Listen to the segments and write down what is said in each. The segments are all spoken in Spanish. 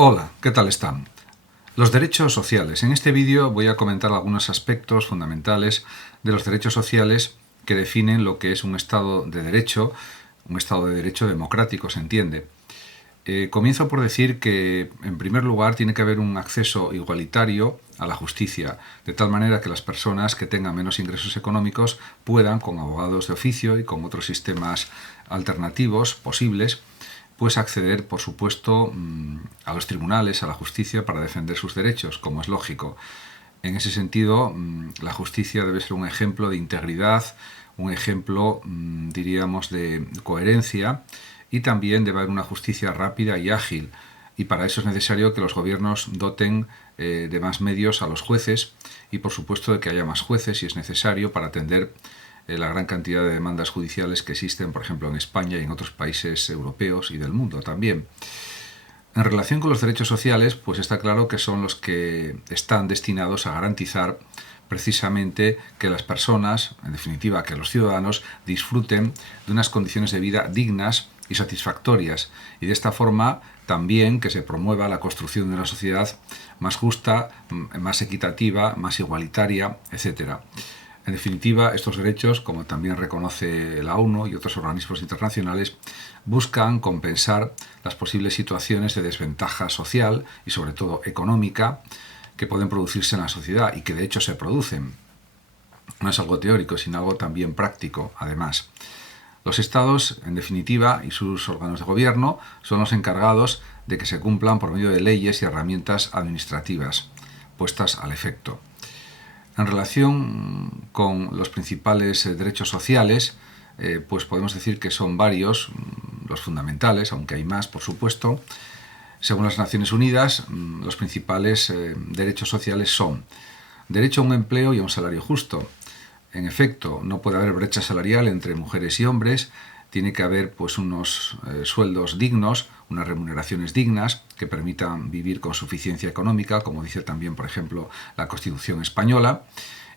Hola, ¿qué tal están? Los derechos sociales. En este vídeo voy a comentar algunos aspectos fundamentales de los derechos sociales que definen lo que es un Estado de Derecho democrático, se entiende. Comienzo por decir que, en primer lugar, tiene que haber un acceso igualitario a la justicia, de tal manera que las personas que tengan menos ingresos económicos puedan, con abogados de oficio y con otros sistemas alternativos posibles, pues acceder, por supuesto, a los tribunales, a la justicia, para defender sus derechos, como es lógico. En ese sentido, la justicia debe ser un ejemplo de integridad, un ejemplo, diríamos, de coherencia, y también debe haber una justicia rápida y ágil. Y para eso es necesario que los gobiernos doten de más medios a los jueces y, por supuesto, de que haya más jueces si es necesario para atender la gran cantidad de demandas judiciales que existen, por ejemplo, en España y en otros países europeos y del mundo también. En relación con los derechos sociales, pues está claro que son los que están destinados a garantizar precisamente que las personas, en definitiva que los ciudadanos, disfruten de unas condiciones de vida dignas y satisfactorias, y de esta forma también que se promueva la construcción de una sociedad más justa, más equitativa, más igualitaria, etc. En definitiva, estos derechos, como también reconoce la ONU y otros organismos internacionales, buscan compensar las posibles situaciones de desventaja social y, sobre todo, económica que pueden producirse en la sociedad y que de hecho se producen. No es algo teórico, sino algo también práctico, además. Los Estados, en definitiva, y sus órganos de gobierno, son los encargados de que se cumplan por medio de leyes y herramientas administrativas puestas al efecto. En relación con los principales derechos sociales, pues podemos decir que son varios los fundamentales, aunque hay más, por supuesto. Según las Naciones Unidas, los principales derechos sociales son derecho a un empleo y a un salario justo. En efecto, no puede haber brecha salarial entre mujeres y hombres, tiene que haber pues unos sueldos dignos, unas remuneraciones dignas que permitan vivir con suficiencia económica, como dice también, por ejemplo, la Constitución española.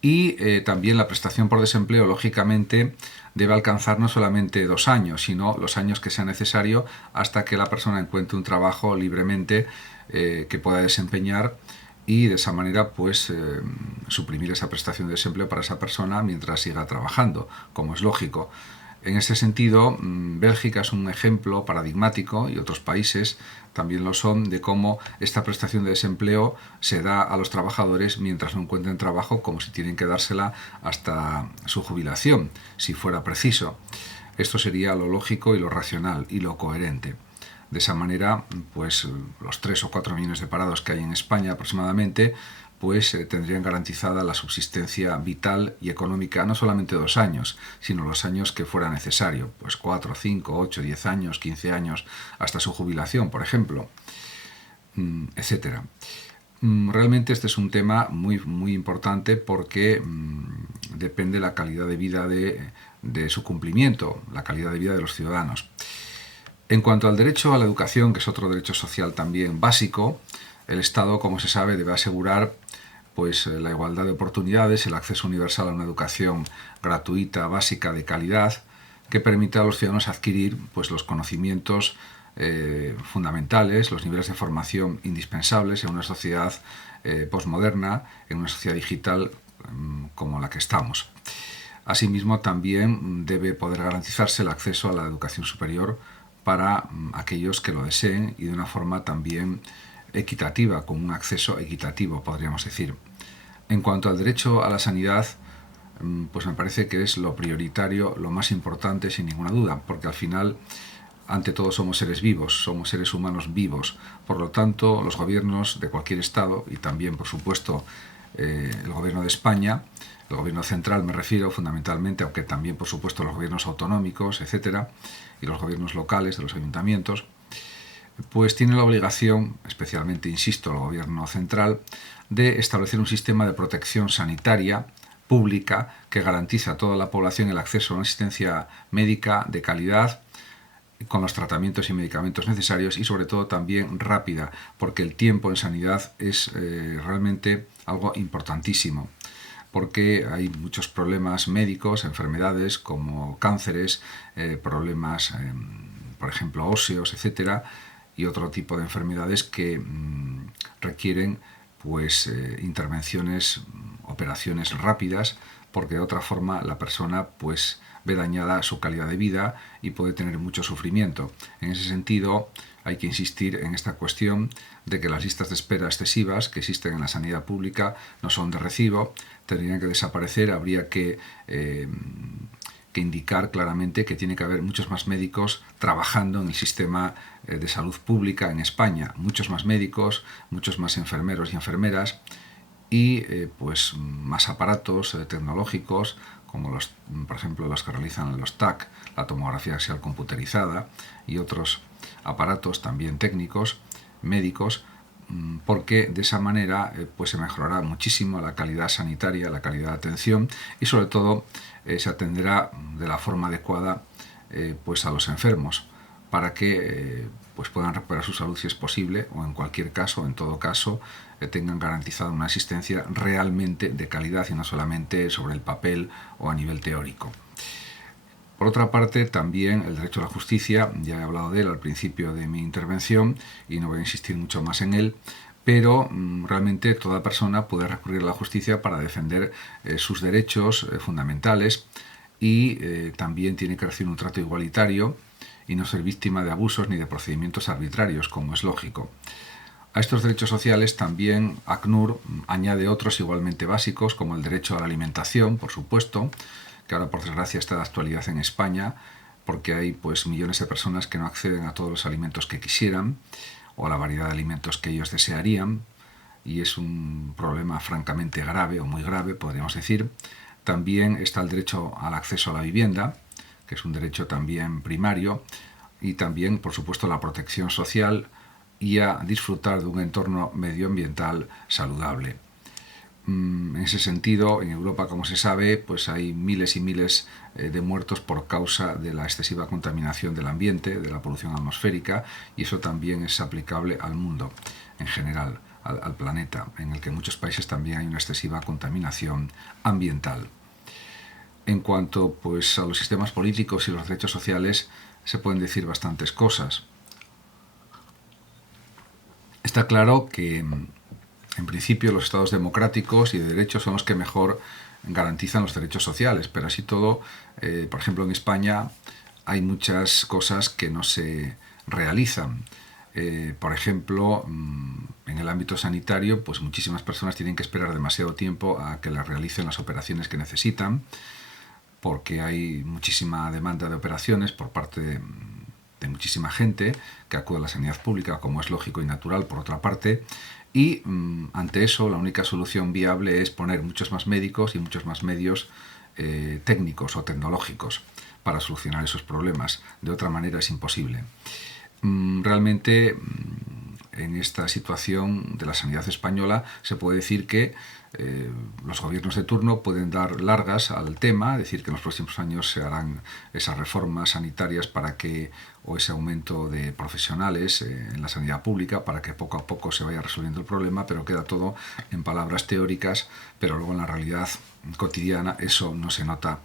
Y también la prestación por desempleo, lógicamente, debe alcanzar no solamente 2 años, sino los años que sea necesario hasta que la persona encuentre un trabajo libremente que pueda desempeñar, y de esa manera pues suprimir esa prestación de desempleo para esa persona mientras siga trabajando, como es lógico. En este sentido, Bélgica es un ejemplo paradigmático, y otros países también lo son, de cómo esta prestación de desempleo se da a los trabajadores mientras no encuentren trabajo, como si tienen que dársela hasta su jubilación, si fuera preciso. Esto sería lo lógico y lo racional y lo coherente. De esa manera, pues los 3 o 4 millones de parados que hay en España aproximadamente, pues tendrían garantizada la subsistencia vital y económica no solamente 2 años, sino los años que fuera necesario, pues 4, 5, 8, 10 años, 15 años, hasta su jubilación, por ejemplo, etc. Realmente este es un tema muy, muy importante porque depende la calidad de vida de su cumplimiento, la calidad de vida de los ciudadanos. En cuanto al derecho a la educación, que es otro derecho social también básico, el Estado, como se sabe, debe asegurar pues la igualdad de oportunidades, el acceso universal a una educación gratuita, básica, de calidad, que permita a los ciudadanos adquirir pues los conocimientos fundamentales, los niveles de formación indispensables en una sociedad posmoderna, en una sociedad digital como la que estamos. Asimismo, también debe poder garantizarse el acceso a la educación superior para aquellos que lo deseen, y de una forma también equitativa, con un acceso equitativo, podríamos decir. En cuanto al derecho a la sanidad, pues me parece que es lo prioritario, lo más importante, sin ninguna duda, porque al final, ante todo, somos seres vivos, somos seres humanos vivos. Por lo tanto, los gobiernos de cualquier Estado, y también, por supuesto, el gobierno de España, el gobierno central me refiero fundamentalmente, aunque también, por supuesto, los gobiernos autonómicos, etcétera, y los gobiernos locales de los ayuntamientos, pues tiene la obligación, especialmente, insisto, el gobierno central, de establecer un sistema de protección sanitaria pública que garantice a toda la población el acceso a una asistencia médica de calidad, con los tratamientos y medicamentos necesarios, y sobre todo también rápida, porque el tiempo en sanidad es realmente algo importantísimo, porque hay muchos problemas médicos, enfermedades como cánceres, problemas, por ejemplo, óseos, etcétera, y otro tipo de enfermedades que requieren pues intervenciones, operaciones rápidas, porque de otra forma la persona pues ve dañada su calidad de vida y puede tener mucho sufrimiento. En ese sentido, hay que insistir en esta cuestión de que las listas de espera excesivas que existen en la sanidad pública no son de recibo, tendrían que desaparecer, habría que indicar claramente que tiene que haber muchos más médicos trabajando en el sistema de salud pública en España, muchos más médicos, muchos más enfermeros y enfermeras, y pues más aparatos tecnológicos como por ejemplo los que realizan los TAC, la tomografía axial computerizada, y otros aparatos también técnicos, médicos, porque de esa manera pues se mejorará muchísimo la calidad sanitaria, la calidad de atención, y sobre todo se atenderá de la forma adecuada pues a los enfermos, para que pues puedan recuperar su salud si es posible, o en cualquier caso, en todo caso, tengan garantizada una asistencia realmente de calidad y no solamente sobre el papel o a nivel teórico. Por otra parte, también el derecho a la justicia, ya he hablado de él al principio de mi intervención y no voy a insistir mucho más en él, pero realmente toda persona puede recurrir a la justicia para defender sus derechos fundamentales, y también tiene que recibir un trato igualitario y no ser víctima de abusos ni de procedimientos arbitrarios, como es lógico. A estos derechos sociales también ACNUR añade otros igualmente básicos, como el derecho a la alimentación, por supuesto, que ahora por desgracia está de actualidad en España, porque hay pues millones de personas que no acceden a todos los alimentos que quisieran, o a la variedad de alimentos que ellos desearían, y es un problema francamente grave, o muy grave, podríamos decir. También está el derecho al acceso a la vivienda, que es un derecho también primario, y también, por supuesto, la protección social y a disfrutar de un entorno medioambiental saludable. En ese sentido, en Europa, como se sabe, pues hay miles y miles de muertos por causa de la excesiva contaminación del ambiente, de la polución atmosférica, y eso también es aplicable al mundo en general, al planeta, en el que en muchos países también hay una excesiva contaminación ambiental. En cuanto pues, a los sistemas políticos y los derechos sociales, se pueden decir bastantes cosas. Está claro que, en principio, los estados democráticos y de derecho son los que mejor garantizan los derechos sociales, pero así todo, por ejemplo, en España hay muchas cosas que no se realizan. Por ejemplo, en el ámbito sanitario, pues muchísimas personas tienen que esperar demasiado tiempo a que les realicen las operaciones que necesitan, porque hay muchísima demanda de operaciones por parte de muchísima gente que acude a la sanidad pública, como es lógico y natural, por otra parte, y ante eso la única solución viable es poner muchos más médicos y muchos más medios técnicos o tecnológicos para solucionar esos problemas. De otra manera es imposible. Realmente, en esta situación de la sanidad española, se puede decir que los gobiernos de turno pueden dar largas al tema, decir que en los próximos años se harán esas reformas sanitarias para que, o ese aumento de profesionales en la sanidad pública, para que poco a poco se vaya resolviendo el problema, pero queda todo en palabras teóricas, pero luego en la realidad cotidiana eso no se nota,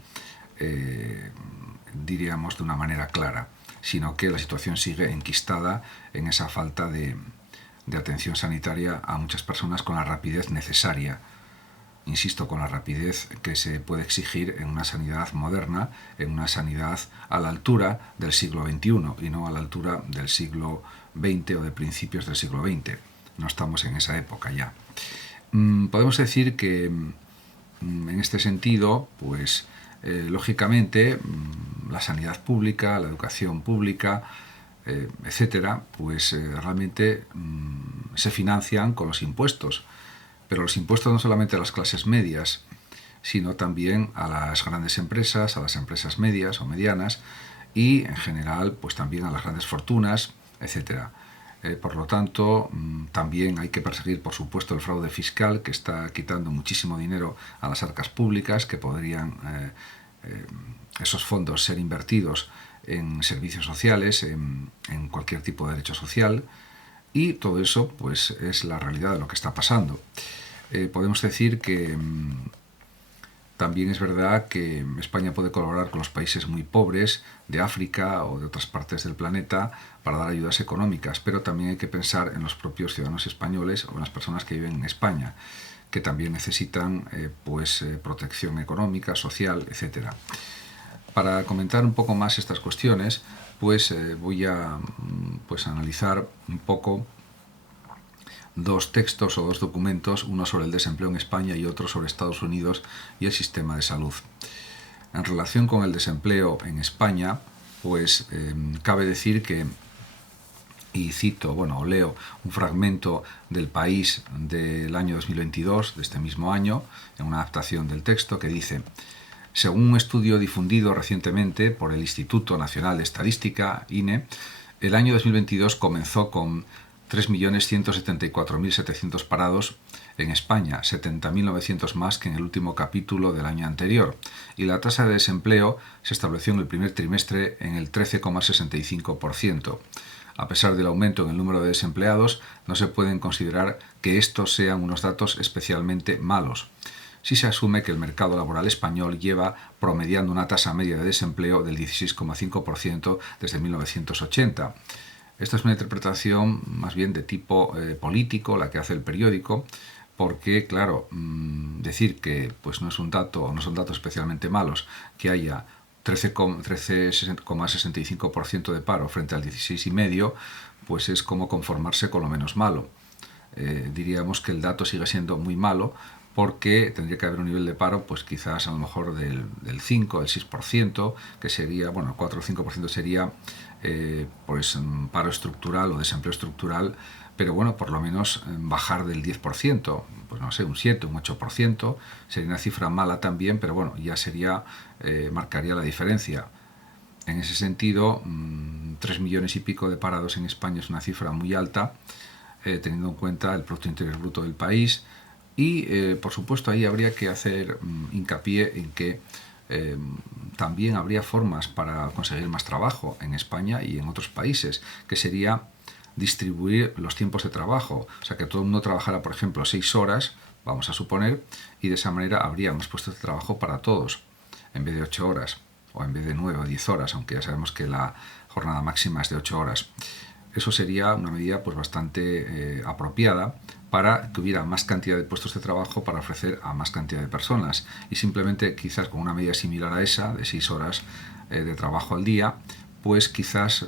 diríamos, de una manera clara, sino que la situación sigue enquistada en esa falta de atención sanitaria a muchas personas con la rapidez necesaria. Insisto, con la rapidez que se puede exigir en una sanidad moderna, en una sanidad a la altura del siglo XXI y no a la altura del siglo XX o de principios del siglo XX. No estamos en esa época ya. Podemos decir que en este sentido, pues lógicamente, la sanidad pública, la educación pública, etcétera, pues realmente se financian con los impuestos. Pero los impuestos no solamente a las clases medias, sino también a las grandes empresas, a las empresas medias o medianas, y en general pues también a las grandes fortunas, etcétera. Por lo tanto, también hay que perseguir, por supuesto, el fraude fiscal, que está quitando muchísimo dinero a las arcas públicas, que podrían esos fondos ser invertidos en servicios sociales, en cualquier tipo de derecho social, y todo eso pues es la realidad de lo que está pasando. Podemos decir que también es verdad que España puede colaborar con los países muy pobres de África o de otras partes del planeta para dar ayudas económicas, pero también hay que pensar en los propios ciudadanos españoles o en las personas que viven en España, que también necesitan protección económica, social, etc. Para comentar un poco más estas cuestiones, voy a analizar un poco dos textos o dos documentos, uno sobre el desempleo en España y otro sobre Estados Unidos y el sistema de salud. En relación con el desempleo en España, cabe decir que, y cito, leo un fragmento del País del año 2022, de este mismo año, en una adaptación del texto, que dice: según un estudio difundido recientemente por el Instituto Nacional de Estadística, INE, el año 2022 comenzó con 3.174.700 parados en España, 70.900 más que en el último capítulo del año anterior, y la tasa de desempleo se estableció en el primer trimestre en el 13,65%. A pesar del aumento en el número de desempleados, no se pueden considerar que estos sean unos datos especialmente malos, si se asume que el mercado laboral español lleva promediando una tasa media de desempleo del 16,5% desde 1980. Esta es una interpretación más bien de tipo político, la que hace el periódico, porque, claro, decir que no son datos especialmente malos, que haya 13,65% de paro frente al 16,5%, es como conformarse con lo menos malo. Diríamos que el dato sigue siendo muy malo, porque tendría que haber un nivel de paro, quizás a lo mejor del 5, del 6%, que sería, 4 o 5% sería paro estructural o desempleo estructural, pero por lo menos bajar del 10%, un 7, un 8%, sería una cifra mala también, pero ya marcaría la diferencia. En ese sentido, 3 millones y pico de parados en España es una cifra muy alta, teniendo en cuenta el Producto Interior Bruto del país. Y, por supuesto, ahí habría que hacer hincapié en que también habría formas para conseguir más trabajo en España y en otros países, que sería distribuir los tiempos de trabajo. O sea, que todo el mundo trabajara, por ejemplo, 6 horas, vamos a suponer, y de esa manera habría más puestos de trabajo para todos, en vez de 8 horas, o en vez de 9 o 10 horas, aunque ya sabemos que la jornada máxima es de 8 horas. Eso sería una medida bastante apropiada para que hubiera más cantidad de puestos de trabajo para ofrecer a más cantidad de personas, y simplemente quizás con una medida similar a esa, de 6 horas de trabajo al día, quizás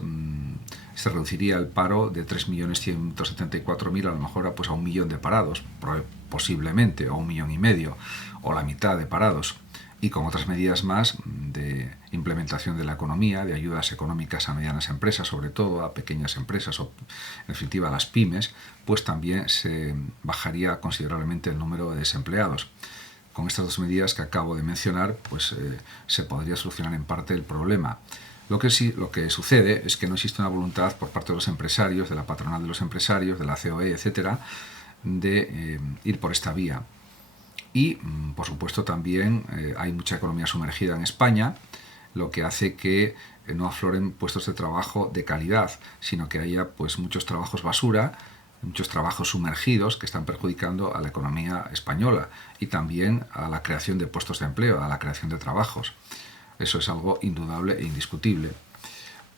se reduciría el paro de 3.174.000 a lo mejor a 1 millón de parados, posiblemente, o 1,5 millones, o la mitad de parados. Y con otras medidas más de implementación de la economía, de ayudas económicas a medianas empresas, sobre todo a pequeñas empresas o, en definitiva, a las pymes, también se bajaría considerablemente el número de desempleados. Con estas dos medidas que acabo de mencionar, se podría solucionar en parte el problema. Lo que sucede es que no existe una voluntad por parte de los empresarios, de la patronal de los empresarios, de la COE, etcétera, de ir por esta vía. Y, por supuesto, también hay mucha economía sumergida en España, lo que hace que no afloren puestos de trabajo de calidad, sino que haya muchos trabajos basura, muchos trabajos sumergidos que están perjudicando a la economía española y también a la creación de puestos de empleo, a la creación de trabajos. Eso es algo indudable e indiscutible.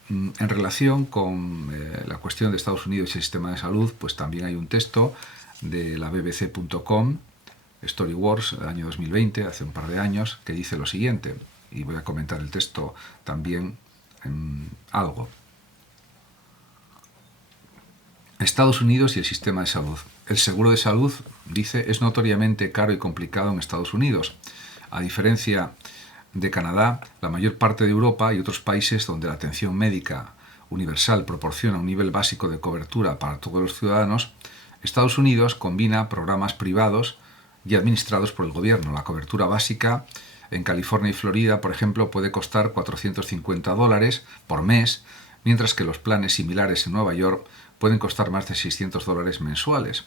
En relación con la cuestión de Estados Unidos y el sistema de salud, también hay un texto de la bbc.com, Story Wars, del año 2020, hace un par de años, que dice lo siguiente, y voy a comentar el texto también algo. Estados Unidos y el sistema de salud. El seguro de salud, dice, es notoriamente caro y complicado en Estados Unidos. A diferencia de Canadá, la mayor parte de Europa y otros países donde la atención médica universal proporciona un nivel básico de cobertura para todos los ciudadanos, Estados Unidos combina programas privados y administrados por el gobierno. La cobertura básica en California y Florida, por ejemplo, puede costar $450 por mes, mientras que los planes similares en Nueva York pueden costar más de $600 mensuales.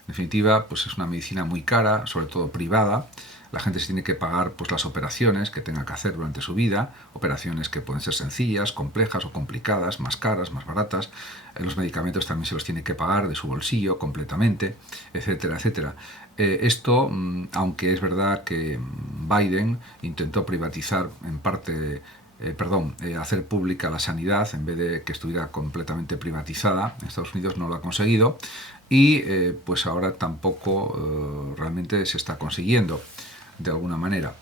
En definitiva, es una medicina muy cara, sobre todo privada, la gente se tiene que pagar pues, las operaciones que tenga que hacer durante su vida, operaciones que pueden ser sencillas, complejas o complicadas, más caras, más baratas. Los medicamentos también se los tiene que pagar de su bolsillo completamente, etcétera, etcétera. Esto, aunque es verdad que Biden intentó privatizar en parte, hacer pública la sanidad en vez de que estuviera completamente privatizada, en Estados Unidos no lo ha conseguido y pues ahora tampoco realmente se está consiguiendo de alguna manera.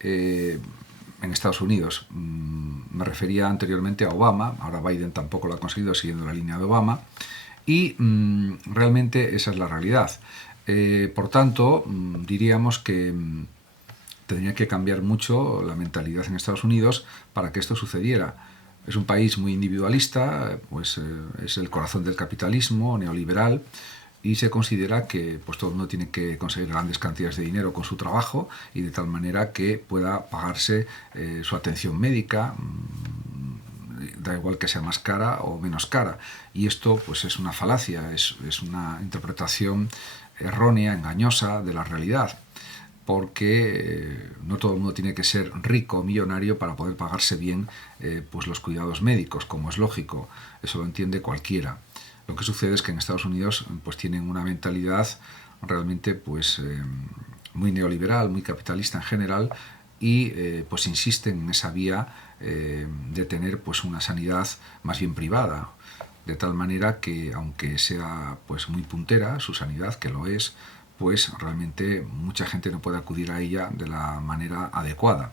En Estados Unidos me refería anteriormente a Obama, ahora Biden tampoco lo ha conseguido siguiendo la línea de Obama y realmente esa es la realidad. Por tanto, diríamos que tendría que cambiar mucho la mentalidad en Estados Unidos para que esto sucediera. Es un país muy individualista, pues es el corazón del capitalismo neoliberal y se considera que pues, todo el mundo tiene que conseguir grandes cantidades de dinero con su trabajo y de tal manera que pueda pagarse su atención médica, da igual que sea más cara o menos cara. Y esto pues, es una falacia, es una interpretación errónea, engañosa de la realidad, porque no todo el mundo tiene que ser rico o millonario para poder pagarse bien pues los cuidados médicos, como es lógico, eso lo entiende cualquiera. Lo que sucede es que en Estados Unidos pues tienen una mentalidad realmente pues muy neoliberal, muy capitalista en general y pues insisten en esa vía de tener pues una sanidad más bien privada, de tal manera que aunque sea pues muy puntera su sanidad, que lo es, pues realmente mucha gente no puede acudir a ella de la manera adecuada.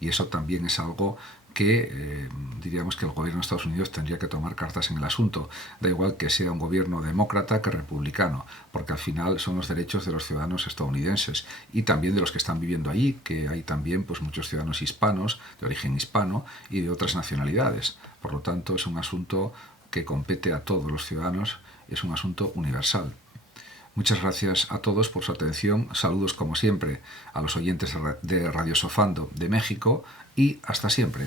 Y eso también es algo que diríamos que el gobierno de Estados Unidos tendría que tomar cartas en el asunto. Da igual que sea un gobierno demócrata que republicano, porque al final son los derechos de los ciudadanos estadounidenses y también de los que están viviendo allí, que hay también pues, muchos ciudadanos hispanos, de origen hispano y de otras nacionalidades. Por lo tanto, es un asunto que compete a todos los ciudadanos, es un asunto universal. Muchas gracias a todos por su atención, saludos como siempre a los oyentes de Radio Sofando de México y hasta siempre.